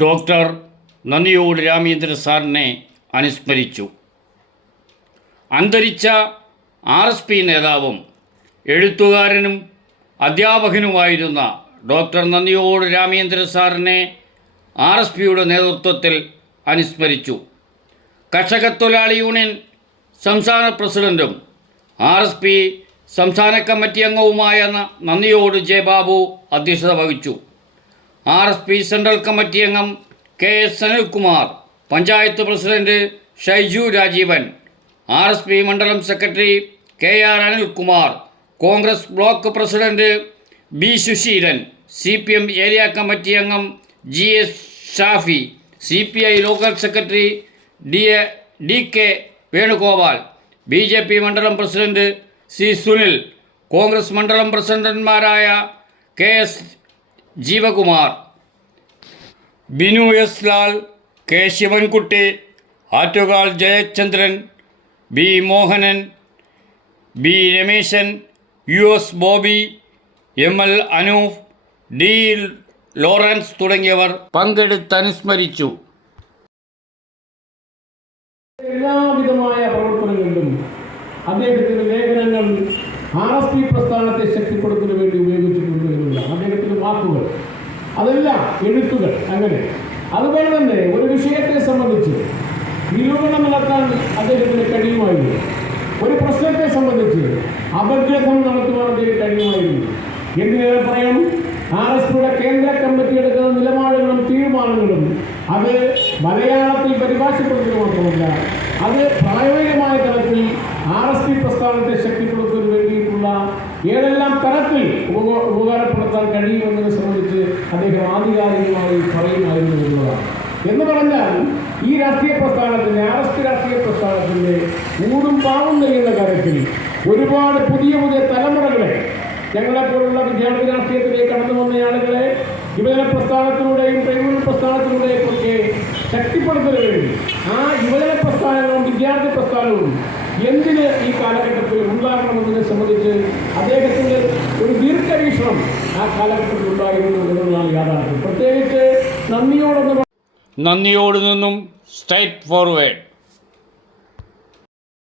Doctor നന്ദിയോട് രാമേന്ദ്രൻ സാറിനെ അനുസ്മരിച്ചു. അന്തരിച്ച RSP നേതാവും എഴുത്തുകാരനും അധ്യാപകനുമായിരുന്ന ഡോക്ടർ നന്ദിയോട് രാമേന്ദ്രൻ സാറിനെ RSPയുടെ നേതൃത്വത്തിൽ അനുസ്മരിച്ചു. കർഷകത്തൊഴിലാളി യൂണിയൻ സംസ്ഥാന പ്രസിഡന്റും RSP സംസ്ഥാന കമ്മിറ്റി അംഗവുമായ നന്ദിയോട് ജെ ബാബു അധ്യക്ഷത വഹിച്ചു. RSP സെൻട്രൽ കമ്മിറ്റി അംഗം KS Anilkumar, panchayat president Shaiju Rajeevan, RSP മണ്ഡലം secretary KR Anilkumar, Congress block president B Susheelan, CPM area committee അംഗം GS Shafi, CPI local secretary DK Venugopal, BJP മണ്ഡലം പ്രസിഡന്റ് C സുനിൽ, കോൺഗ്രസ് മണ്ഡലം പ്രസിഡന്റുമാരായ KS Jeevakumar, Binu S Lal, K Sivankutty, Attukal Jayachandran, B Mohanan, B Rameshan, US Bobby, ML Anoop, D Lawrence തുടങ്ങിയവർ പങ്കെടുത്തനുസ്മരിച്ചു. എല്ലാവിധമായ പ്രവർത്തനങ്ങളിലും അദ്ദേഹത്തിന്റെ ലേഖനങ്ങൾ RSP പ്രസ്ഥാനത്തെ ശക്തിപ്പെടുത്തുന്നതിന് വേണ്ടി ഉപയോഗിച്ചിട്ടുണ്ട് എന്നുള്ള അദ്ദേഹത്തിന്റെ വാക്കുകൾ, അതെല്ലാം എഴുത്തുകൾ അങ്ങനെ. അതുപോലെ തന്നെ ഒരു വിഷയത്തെ സംബന്ധിച്ച് നിരൂപണം നടത്താൻ അദ്ദേഹത്തിന് കഴിയുമായിരുന്നു. ഒരു പ്രശ്നത്തെ സംബന്ധിച്ച് അപഗ്രഥം നടത്തുവാൻ അദ്ദേഹം കഴിയുമായിരുന്നു. എന്തിനേറെ പറയാം, RSPയുടെ കേന്ദ്ര കമ്മിറ്റി എടുക്കുന്ന നിലപാടുകളും തീരുമാനങ്ങളും അത് മലയാളത്തിൽ പരിഭാഷപ്പെടുത്തുക മാത്രമല്ല, അത് പ്രായോഗികമായ തലത്തിൽ RSP പ്രസ്ഥാനത്തെ ശക്തിപ്പെടുത്തുന്നതിന് വേണ്ടിയിട്ടുള്ള ഏതെല്ലാം തരത്തിൽ ഉപകാരപ്പെടുത്താൻ കഴിയുമെന്നതിനെ സംബന്ധിച്ച് അദ്ദേഹം ആധികാരികമായി പറയുമായിരുന്നു എന്നുള്ളതാണ്. എന്ന് പറഞ്ഞാൽ ഈ രാഷ്ട്രീയ പ്രസ്ഥാനത്തിൻ്റെ RSP രാഷ്ട്രീയ പ്രസ്ഥാനത്തിൻ്റെ ഊടും പാവും നെയ്യുന്ന കാര്യത്തിൽ ഒരുപാട് പുതിയ പുതിയ തലമുറകളെ, ഞങ്ങളെപ്പോലുള്ള വിദ്യാർത്ഥി രാഷ്ട്രീയത്തിലേക്ക് കടന്നു വന്ന ആളുകളെ യുവജന പ്രസ്ഥാനത്തിലൂടെയും ട്രൈബ്യൂണൽ പ്രസ്ഥാനത്തിലൂടെയും ഒക്കെ ശക്തിപ്പെടുത്തുന്നതിന് വേണ്ടി ആ യുവജന പ്രസ്ഥാനങ്ങളും വിദ്യാർത്ഥി പ്രസ്ഥാനവും എന്തിന് ഈ കാലഘട്ടത്തിൽ ഉണ്ടാകണമെന്നതിനെ സംബന്ധിച്ച് അദ്ദേഹത്തിൻ്റെ ഒരു ദീർഘവീക്ഷണം ആ കാലഘട്ടത്തിൽ ഉണ്ടായിരുന്നു എന്നുള്ളതാണ് യാഥാർത്ഥ്യം. പ്രത്യേകിച്ച് നന്ദിയോട് നിന്നും സ്ട്രൈറ്റ് ഫോർവേഡ്.